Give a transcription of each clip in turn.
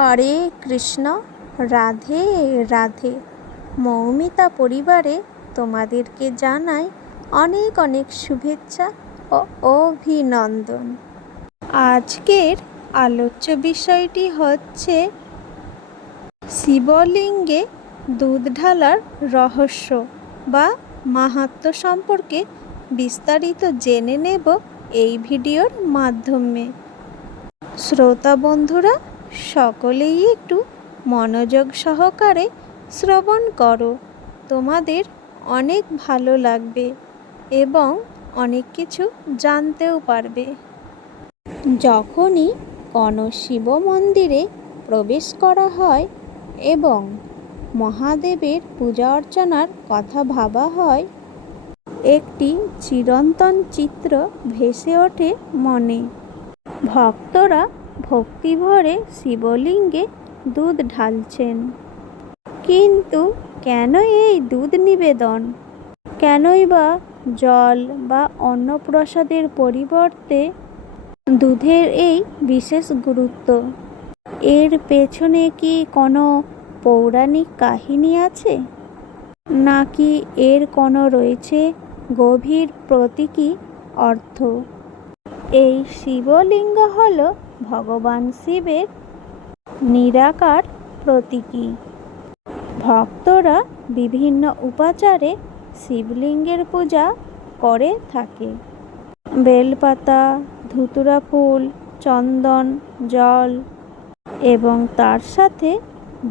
হরে কৃষ্ণ, রাধে রাধে। মৌমিতা পরিবারে তোমাদেরকে জানাই অনেক অনেক শুভেচ্ছা ও অভিনন্দন। আজকের আলোচ্য বিষয়টি হচ্ছে শিবলিঙ্গে দুধ ঢালার রহস্য বা মাহাত্ম্য সম্পর্কে বিস্তারিত জেনে নেব এই ভিডিওর মাধ্যমে। শ্রোতা বন্ধুরা সকলেই একটু মনোযোগ সহকারে শ্রবণ করো। তোমাদের অনেক ভালো লাগবে এবং অনেক কিছু জানতেও পারবে। যখনই কোনো শিব মন্দিরে প্রবেশ করা হয় এবং মহাদেবের পূজা অর্চনার কথা ভাবা হয়, একটি চিরন্তন চিত্র ভেসে ওঠে মনে। ভক্তরা ভক্তিভরে শিবলিঙ্গে দুধ ঢালছেন। কিন্তু কেন এই দুধ নিবেদন? কেনই বা জল বা অন্নপ্রসাদের পরিবর্তে দুধের এই বিশেষ গুরুত্ব? এর পেছনে কি কোনো পৌরাণিক কাহিনী আছে? নাকি এর কোনো রয়েছে গভীর প্রতীকী অর্থ? এই শিবলিঙ্গ হল ভগবান শিবের নিরাকার প্রতীকী। ভক্তরা বিভিন্ন উপাচারে শিবলিঙ্গের পূজা করে থাকে। বেলপাতা, ধুতুরা ফুল, চন্দন, জল এবং তার সাথে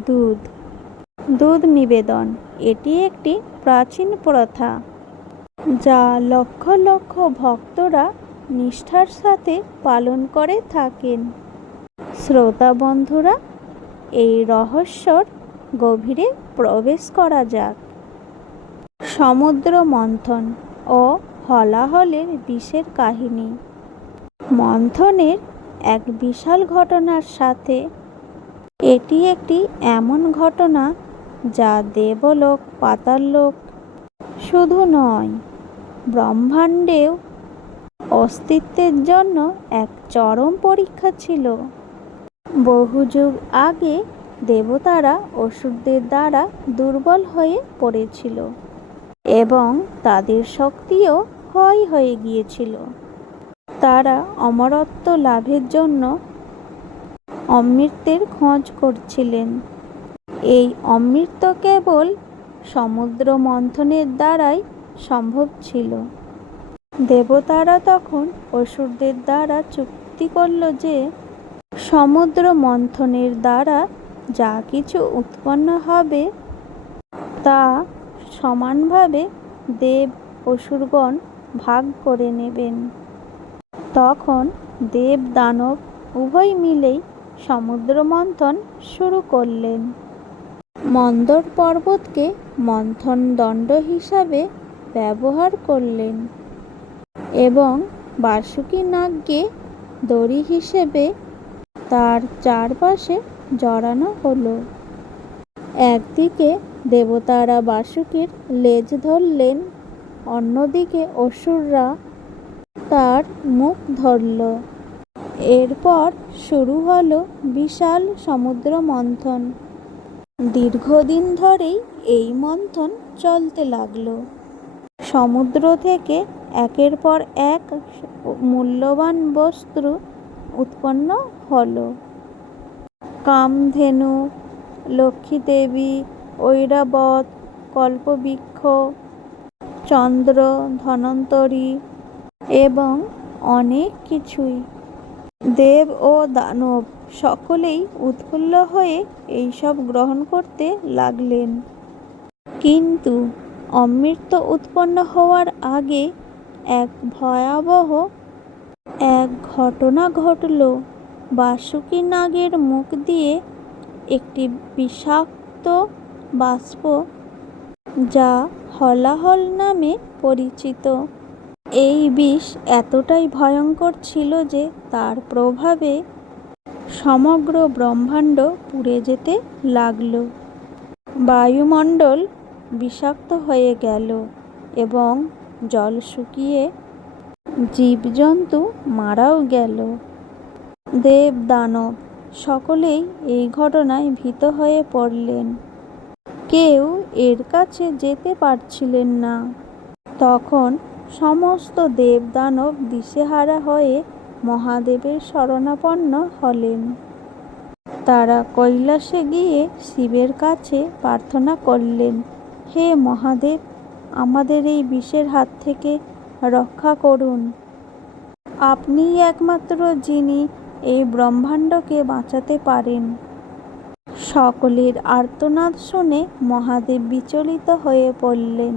দুধ। দুধ নিবেদন, এটি একটি প্রাচীন প্রথা যা লক্ষ লক্ষ ভক্তরা নিষ্ঠার সাথে পালন করে থাকেন। শ্রোতা বন্ধুরা, এই রহস্যর গভীরে প্রবেশ করা যাক। সমুদ্র মন্থন ও হলাহলের বিষের কাহিনী। মন্থনের এক বিশাল ঘটনার সাথে এটি একটি এমন ঘটনা যা দেবলোক, পাতাললোক শুধু নয়, ব্রহ্মাণ্ডেও অস্তিত্বের জন্য এক চরম পরীক্ষা ছিল। বহু যুগ আগে দেবতারা অসুরদের দ্বারা দুর্বল হয়ে পড়েছিল এবং তাদের শক্তিও ক্ষয় হয়ে গিয়েছিল। তারা অমরত্ব লাভের জন্য অমৃতের খোঁজ করছিলেন। এই অমৃত কেবল সমুদ্র মন্থনের দ্বারাই সম্ভব ছিল। দেবতারা তখন অসুরদের দ্বারা চুক্তি করল যে সমুদ্র মন্থনের দ্বারা যা কিছু উৎপন্ন হবে তা সমানভাবে দেব অসুরগণ ভাগ করে নেবেন। তখন দেব দানব উভয় মিলেই সমুদ্র মন্থন শুরু করলেন। মন্দর পর্বতকে মন্থন দণ্ড হিসাবে ব্যবহার করলেন। এবং বাসুকী নাগকে দড়ি হিসেবে তার চারপাশে জড়ানো হলো। একদিকে দেবতারা বাসুকীর লেজ ধরলেন, অন্যদিকে অসুররা তার মুখ ধরল। এরপর শুরু হলো বিশাল সমুদ্র মন্থন। দীর্ঘদিন ধরেই এই মন্থন চলতে লাগল। সমুদ্র থেকে একের পর এক মূল্যবান বস্ত্র উৎপন্ন হলো। কামধেনু লক্ষ্মী দেবী ঐরাবত, কল্পবৃক্ষ, চন্দ্র, ধনন্তরী এবং অনেক কিছুই। দেব ও দানব সকলেই উৎফুল্ল হয়ে এইসব গ্রহণ করতে লাগলেন। কিন্তু অমৃত উৎপন্ন হওয়ার আগে এক ভয়াবহ এক ঘটনা ঘটল। বাসুকী নাগের মুখ দিয়ে একটি বিষাক্ত বাষ্প যা হলাহল নামে পরিচিত। এই বিষ এতটাই ভয়ঙ্কর ছিল যে তার প্রভাবে সমগ্র ব্রহ্মাণ্ড পুড়ে যেতে লাগল। বায়ুমণ্ডল বিষাক্ত হয়ে গেল এবং জল শুকিয়ে জীবজন্তু মারাও গেল। দেব দানব সকলেই এই ঘটনায় ভীত হয়ে পড়লেন। কেউ এর কাছে যেতে পারছিলেন না। তখন সমস্ত দেব দানব দিশেহারা হয়ে মহাদেবের শরণাপন্ন হলেন। তারা কৈলাসে গিয়ে শিবের কাছে প্রার্থনা করলেন, হে মহাদেব আমাদের এই বিষের হাত থেকে রক্ষা করুন। আপনিই একমাত্র যিনি এই ব্রহ্মাণ্ডকে বাঁচাতে পারেন। সকলের আর্তনাদ শুনে মহাদেব বিচলিত হয়ে পড়লেন।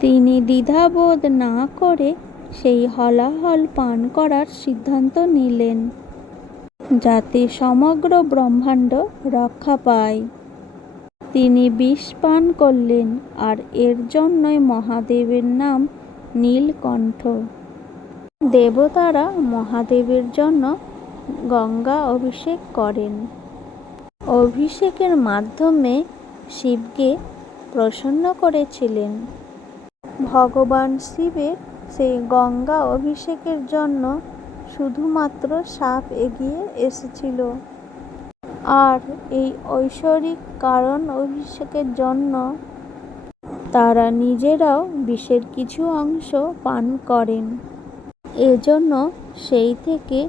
তিনি দ্বিধাবোধ না করে সেই হলাহল পান করার সিদ্ধান্ত নিলেন, যাতে সমগ্র ব্রহ্মাণ্ড রক্ষা পায়। তিনি বিষ পান করলেন আর এর জন্যই মহাদেবের নাম নীলকণ্ঠ। দেবতারা মহাদেবের জন্য গঙ্গা অভিষেক করেন। অভিষেকের মাধ্যমে শিবকে প্রসন্ন করেছিলেন। ভগবান শিবের সেই গঙ্গা অভিষেকের জন্য শুধুমাত্র সাপ এগিয়ে এসেছিল। আর এই ঐশ্বরিক কারণ অভিষেকের জন্য তারা নিজেরাও বিষের কিছু অংশ পান করেন। এজন্য সেই থেকে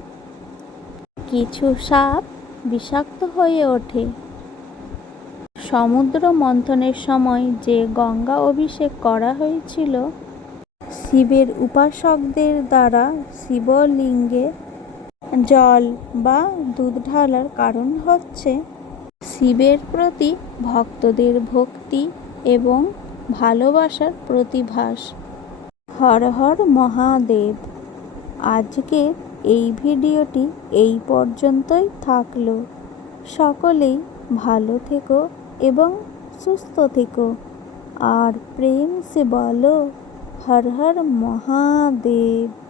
কিছু সাপ বিষাক্ত হয়ে ওঠে। সমুদ্র মন্থনের সময় যে গঙ্গা অভিষেক করা হয়েছিল, শিবের উপাসকদের দ্বারা শিবলিঙ্গে জল বা দুধ ঢালার কারণ হচ্ছে শিবের প্রতি ভক্তদের ভক্তি এবং ভালোবাসার প্রতিভাস। হর হর মহাদেব। আজকের এই ভিডিওটি এই পর্যন্তই থাকল। সকলেই ভালো থেকো এবং সুস্থ থেকো। আর প্রেম সে বলো, হর হর মহাদেব।